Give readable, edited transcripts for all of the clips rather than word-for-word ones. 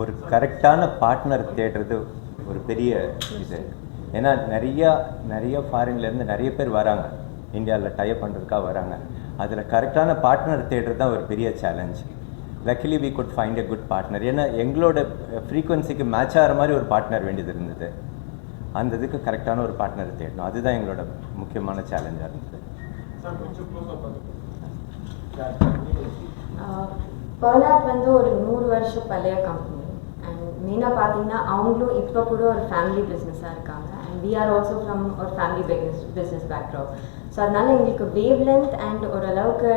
ஒரு கரெக்டான பார்ட்னர் தேடுறது ஒரு பெரிய இது. ஏன்னா நிறைய ஃபாரின்லேருந்து நிறைய பேர் வராங்க, இந்தியாவில் டைப் பண்ணுறதுக்காக வராங்க. அதில் கரெக்டான பார்ட்னர் தேடுறது தான் ஒரு பெரிய challenge. Luckily we could find a good partner. ஏன்னா எங்களோட ஃப்ரீக்குவன்சிக்கு மேட்ச் ஆகிற மாதிரி ஒரு பார்ட்னர் வேண்டியது இருந்தது. அந்த இதுக்கு கரெக்டான ஒரு பார்ட்னர் தேடணும். அதுதான் எங்களோட முக்கியமான சேலஞ்சாக இருந்தது. பர்னாட் வந்து ஒரு 100 வருஷம் பழைய கம்பெனி. அண்ட் மெயினாக பார்த்தீங்கன்னா அவங்களும் இப்போ கூட ஒரு ஃபேமிலி பிஸ்னஸாக இருக்காங்க. And we are also from ஒரு ஃபேமிலி பிஸ்னஸ் பேக்ரவுண்ட். ஸோ அதனால எங்களுக்கு வேவ் லென்த் அண்ட் ஓரளவுக்கு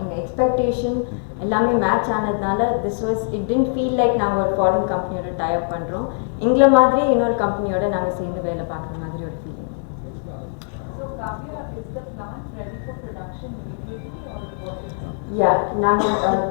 எங்கள் எக்ஸ்பெக்டேஷன் எல்லாமே மேட்ச் ஆனதுனால இட் டிடன்ட் ஃபீல் லைக் நாங்கள் ஒரு ஃபாரின் கம்பெனியோட டைப் பண்ணுறோம். எங்களை மாதிரியே இன்னொரு கம்பெனியோட நாங்கள் சேர்ந்து வேலை பார்க்குற மாதிரி ஒரு feeling. Yeah, now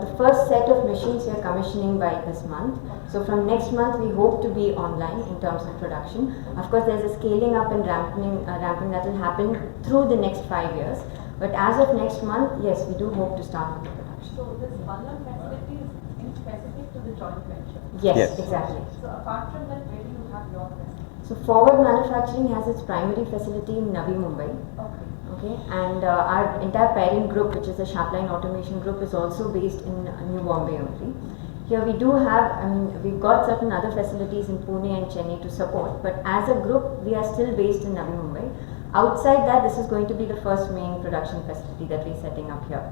the first set of machines we are commissioning by this month. So from next month we hope to be online in terms of production. Of course there's a scaling up and ramping that will happen through the next 5 years. But as of next month, yes, we do hope to start with the production. So this one facility is specific to the joint venture? Yes, exactly. So apart from that, where do you have your facility? So Forward Manufacturing has its primary facility in Navi Mumbai. Okay, and our entire parent group, which is the Sharpline Automation Group, is also based in New Bombay only. Here we do have, we've got certain other facilities in Pune and Chennai to support, but as a group, we are still based in Navi Mumbai. Outside that, this is going to be the first main production facility that we're setting up here.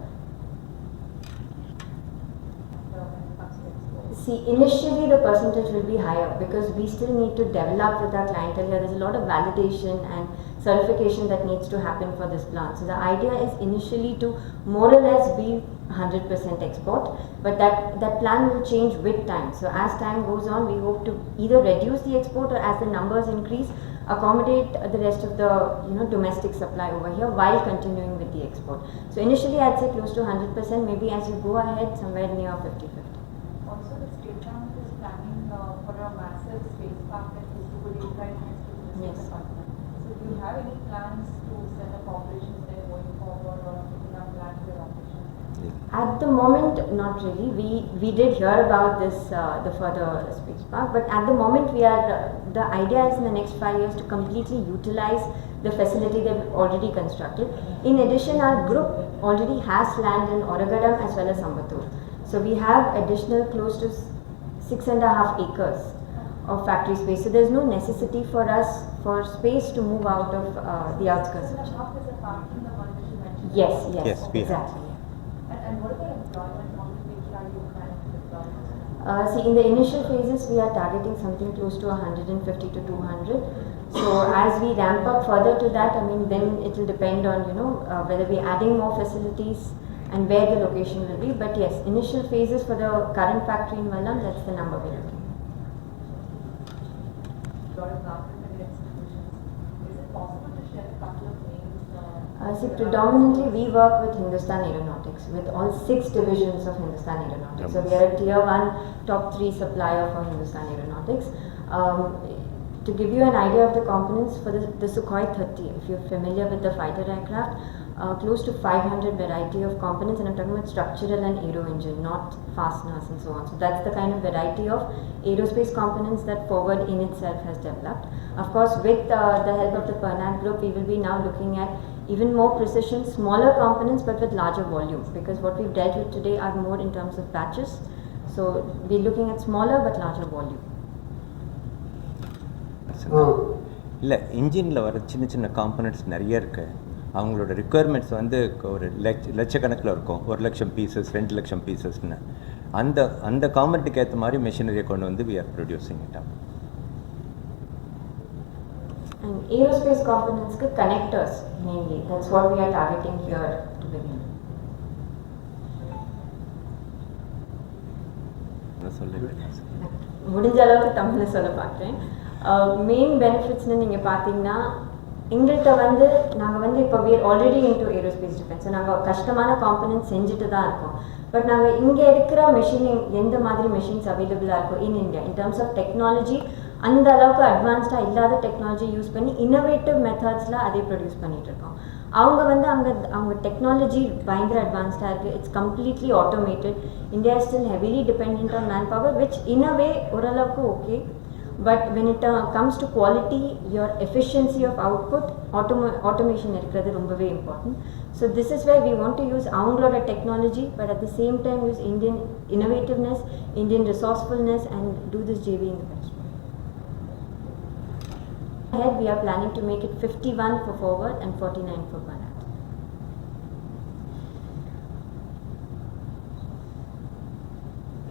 See, initially the percentage will be higher because we still need to develop with our clientele here. There's a lot of validation and certification that needs to happen for this plant. So the idea is initially to more or less be 100% export, but that plan will change with time. So as time goes on, we hope to either reduce the export or as the numbers increase, accommodate the rest of the domestic supply over here while continuing with the export. So initially I'd say close to 100%, maybe as you go ahead somewhere near 50-50. Also the state government is planning for a massive space park that is to be right next to the department. So do you have any plans to set up operations there going forward or putting up plans for operations? At the moment, not really. We did hear about this, the further space park, but at the moment the idea is in the next 5 years to completely utilize the facility that we've already constructed. In addition, our group already has land in Oragadam as well as Ambattur. So we have additional close to 6.5 acres of factory space. So there's no necessity for us for space to move out of the outskirts of Chennai. Is apart from the one that you mentioned? Yes, And exactly. what about employment? How many people are you planning to deploy? See, in the initial phases, we are targeting something close to 150 to 200. So as we ramp up further to that, then it will depend on whether we're adding more facilities and where the location will be. But yes, initial phases for the current factory in Vallam, that's the number we're looking. Is it possible to share a couple of names? See, predominantly we work with Hindustan Aeronautics, with all 6 divisions of Hindustan Aeronautics. So we are a tier 1, top 3 supplier for Hindustan Aeronautics. To give you an idea of the components for the Sukhoi 30, if you're familiar with the fighter aircraft, close to 500 variety of components, and I'm talking about structural and aero engine, not fasteners and so on. So that's the kind of variety of aerospace components that Forward in itself has developed. Of course, with the help of the Pernat Group, we will be now looking at even more precision, smaller components but with larger volume, because what we've dealt with today are more in terms of batches. So we're looking at smaller but larger volume. இல்லை, இன்ஜினில் வர சின்ன components நிறைய இருக்குது. அவங்களோட requirements வந்து ஒரு லட்சக்கணக்கில் இருக்கும். 1 லட்சம் பீசஸ், 2 லட்சம் பீசஸ்ன்னு. அந்த காம்பனண்ட்டுக்கு ஏற்ற மாதிரி மெஷினரியை கொண்டு வந்து we are producing it up. And aerospace components connectors mainly, that's what we are targeting here to begin. முடிஞ்ச அளவுக்கு தமிழில் சொல்ல பார்க்குறேன். மெயின் பெனிஃபிட்ஸ்னு நீங்கள் பார்த்தீங்கன்னா, எங்கள்கிட்ட நாங்கள் இப்போ we are already into aerospace defense. So நாங்கள் கஷ்டமான காம்பனன்ட்ஸ் செஞ்சுட்டு தான் இருக்கோம். பட் நாங்கள் இங்கே இருக்கிற மெஷினிங் எந்த மாதிரி மெஷின்ஸ் அவைலபிளாக இருக்கும் in India in terms of technology, அந்த அளவுக்கு அட்வான்ஸ்டாக இல்லாத டெக்னாலஜி யூஸ் பண்ணி இன்னோவேட்டிவ் மெத்தட்ஸில் அதே ப்ரொடியூஸ் பண்ணிகிட்டு இருக்கோம். அவங்க வந்து அவங்க டெக்னாலஜி பயங்கர அட்வான்ஸ்டாக இருக்குது. It's completely automated. India is still heavily depend on man power, which in a way ஓரளவுக்கு okay. But when it comes to quality, your efficiency of output, automation இருக்கிறது ரொம்பவே important. So this is where we want to use அவங்களோட technology, but at the same time use Indian innovativeness, Indian resourcefulness, and do this JV in the best way. Ahead, we are planning to make it 51 for forward and 49 for Pernat.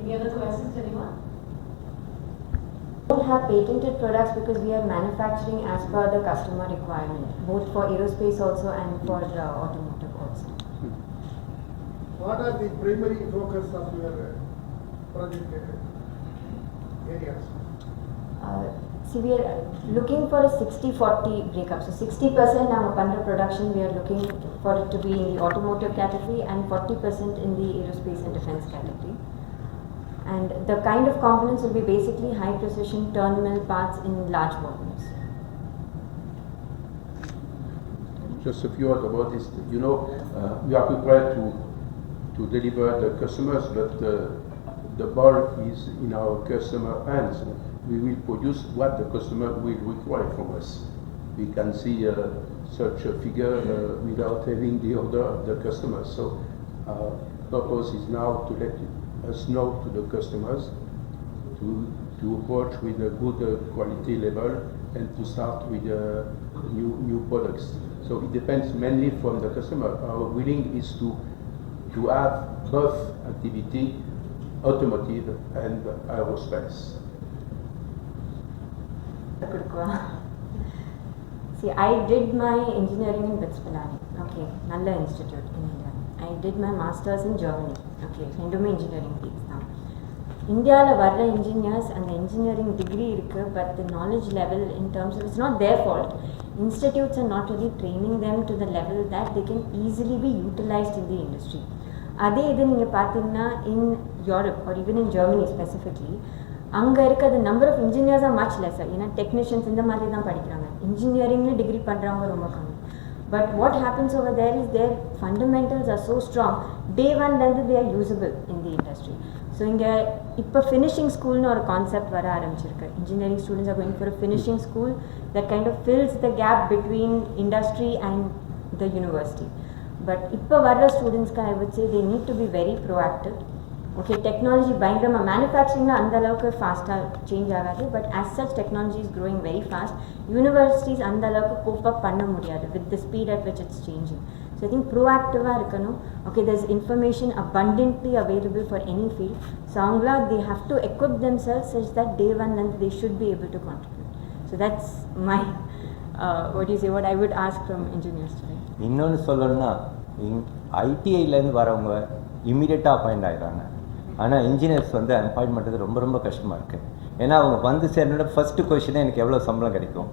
Any other questions, anyone? We don't have patented products because we are manufacturing as per the customer requirement, both for aerospace also and for automotive also. What are the primary focus of your project areas? See, we are looking for a 60-40 breakup. So 60% our under production we are looking for it to be in the automotive category and 40% in the aerospace and defense category. And the kind of components will be basically high precision turn mill parts in large volumes. Just a few words about this. You know, we are prepared to deliver the customers, but the ball is in our customer hands. We will produce what the customer will require from us. We can see such a figure without having the order of the customer. So purpose is now to let us know to the customers to approach with a good quality level and to start with new products. So it depends mainly from the customer. Our willing is to have both activity, automotive and aerospace. See, I did my engineering in Bitspilani, okay, Nalla Institute in India. I did my masters in Germany, okay, ரெண்டுமே engineering fields தான். இந்தியாவில் வர்ற engineers அந்த engineering degree இருக்கு, but the knowledge level in terms of, it's not their fault. Institutes are not really training them to the level that they can easily be utilized in the industry. அதே இது நீங்கள் பார்த்தீங்கன்னா in Europe or even in Germany specifically, அங்கே இருக்க the number of engineers are much lesser. ஏன்னா technicians இந்த மாதிரி தான் படிக்கிறாங்க, இன்ஜினியரிங்ல டிகிரி பண்ணுறவங்க ரொம்ப கம்மி. But what happens over there is their fundamentals are so strong, day one they are usable in the industry. So இங்கே இப்போ finishing schoolனு ஒரு கான்செப்ட் வர ஆரம்பிச்சிருக்கு. Engineering students are going for a finishing school that kind of fills the gap between industry and the university. But இப்போ வர்ற ஸ்டூடெண்ட்ஸ்க்கு I would say they need to be very proactive. Okay, technology பயங்கரமாக மேனுஃபேக்சரிங்கில் அந்த அளவுக்கு ஃபாஸ்ட்டாக change ஆகாது, but as such technology is growing very fast. Universities அந்த அளவுக்கு cope up பண்ண முடியாது with the speed at which it's changing. So I think proactive-ஆக இருக்கணும். Okay, there's information abundantly available for any field. So அவங்களா they have to equip themselves such that day one and they should be able to contribute. So that's my what I would ask from engineers today. இன்னொன்று சொல்லணும்னா ஐடிஐலேருந்து வரவங்க இமீடியட்டாக appoint ஆகிடுறாங்க. ஆனால் engineers வந்து appoint பண்ணுறது ரொம்ப ரொம்ப கஷ்டமாக இருக்குது. ஏன்னா அவங்க வந்து சேர்ந்தோட ஃபஸ்ட்டு கொஷினே எனக்கு எவ்வளோ சம்பளம் கிடைக்கும்,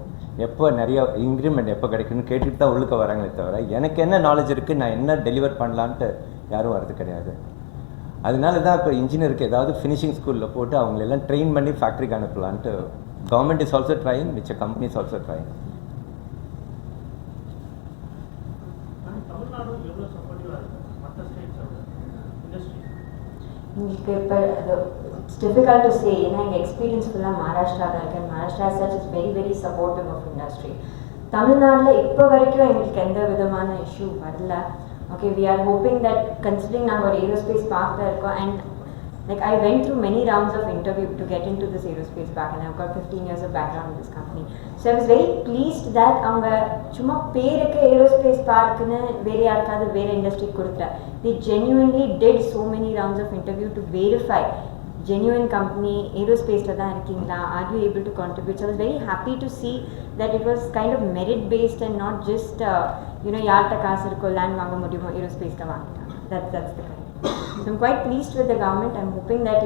எப்போ நிறைய இன்க்ரிமெண்ட் எப்போ கிடைக்கும்னு கேட்டுட்டு தான் உள்ளுக்க வராங்களே தவிர எனக்கு என்ன நாலேஜ் இருக்குது, நான் என்ன டெலிவர் பண்ணலான்ட்டு யாரும் வரது கிடையாது. அதனால தான் இப்போ இன்ஜினியருக்கு ஏதாவது ஃபினிஷிங் ஸ்கூலில் போட்டு அவங்களெல்லாம் ட்ரெயின் பண்ணி ஃபேக்ட்ரிக்கு அனுப்பலான்ட்டு government is also trying, which company is also trying. It's difficult to say. Experience fulla Maharashtra and Maharashtra as such is very very supportive of industry. Tamil Nadu இப்போ வரைக்கும் எங்களுக்கு எந்த விதமான இஷ்யூ வரல. Okay, we are hoping that considering our aerospace park and like I went through many rounds of interview to get into this aerospace park and I've got 15 years of background in this company. So I was very pleased that அவங்க சும்மா பேருக்கு aerospace parkனு வேற யாருக்காவது வேற industry கொடுக்கல. They genuinely did so many rounds of interview to verify genuine company, aerospace la dhaan irukingla, are you able to contribute? So I was very happy to see that it was kind of merit based and not just yaarta kaas irukko land vaanga mudiyumo aerospace la vaangitaanga. That's the kind. So I'm quite pleased with the government. I'm hoping that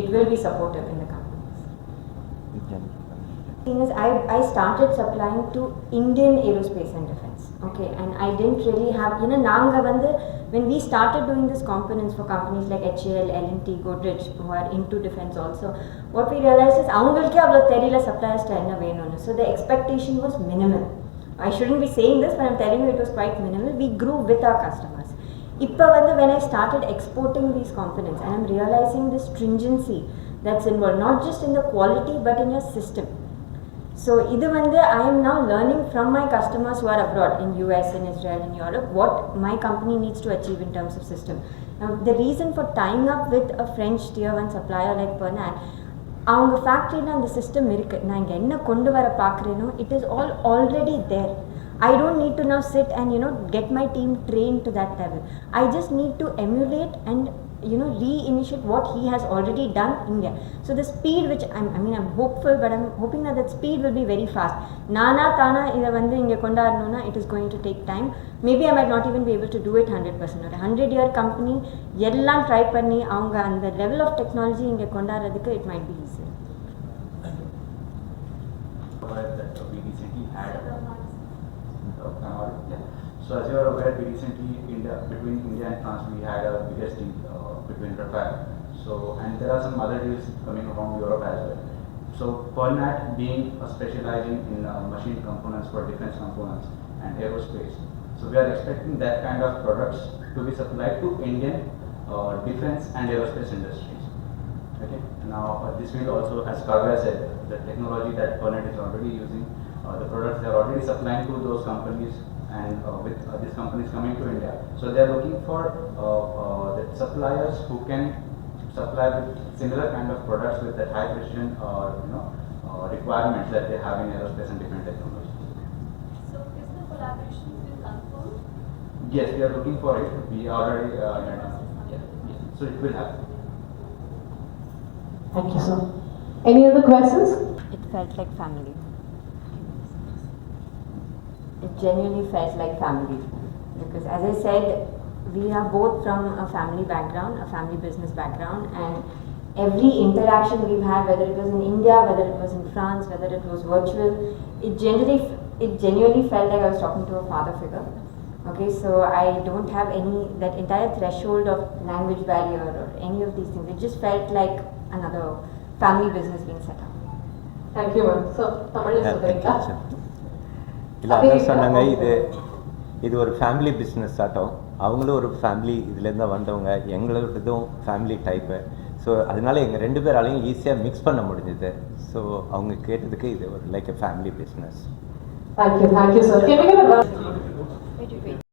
it will be supportive in the companies. Thing is, I started supplying to Indian aerospace and defense. Okay, and I didn't really have naanga vandu when we started doing these components for companies like HAL, L&T, Godrej who are into defense also, what we realized is avangalke avlo theriyala suppliers ta enna venunu. So the expectation was minimal. I shouldn't be saying this, but I'm telling you it was quite minimal. We grew with our customers. When I started exporting these components, and I'm realizing the stringency that's involved, not just in the quality but in your system. So I am now learning from my customers who are abroad, in US, in Israel, in Europe, what my company needs to achieve in terms of system. Now, the reason for tying up with a French tier 1 supplier like Pernat, அவங்க ஃபேக்ட்ரியில் அந்த system இருக்குது. நான் இங்கே என்ன கொண்டு வர பார்க்குறேனோ it is all already there. I don't need to now sit and get my team trained to that level. I just need to emulate and reinitiate what he has already done in India. So the speed which I'm hopeful, but I'm hoping that speed will be very fast. Nana Tana இதை இங்கே கொண்டாடணும்னா it is going to take time. Maybe I might not even be able to do it 100%. ஒரு 100-year company எல்லாம் try பண்ணி அவங்க அந்த level of technology இங்கே கொண்டாடுறதுக்கு it might be easier. That we recently had. So as you are aware, we recently between India and France we had a biggest deal between Rafale. So and there are some other deals coming around Europe as well. So Pernat being specializing in machine components for defense components and aerospace. So we are expecting that kind of products to be supplied to Indian defense and aerospace industries. Okay. Now this will also, as Kavya said, the technology that Pernat is already using, the products they are already supplying to those companies, and with these companies coming to India. So they are looking for the suppliers who can supply with similar kind of products with that high precision requirements that they have in aerospace and defense technology. So is the collaboration still confirmed? Yes, we are looking for it. We already so it will happen. Thank you, sir. Any other questions? It felt like family. It genuinely felt like family, because as I said, we are both from a family background, a family business background, and every interaction we've had, whether it was in India, whether it was in France, whether it was virtual, it genuinely felt like I was talking to a father figure. Okay, so I don't have that entire threshold of language barrier or any of these things. It just felt like another family business being set up. Thank you, ma'am. So, Tamil சொல்றீங்களா? இல்லை அதான் சொன்னாங்க, இது ஒரு family business ஆட்டம். அவங்களும் ஒரு family இதுலேருந்து தான் வந்தவங்க, எங்களோடதும் ஃபேமிலி டைப்பு. ஸோ அதனால எங்கள் 2 பேராலையும் ஈஸியாக மிக்ஸ் பண்ண முடிஞ்சுது. ஸோ அவங்க கேட்டதுக்கு இது ஒரு like a family business. Thank you, sir. Can we get a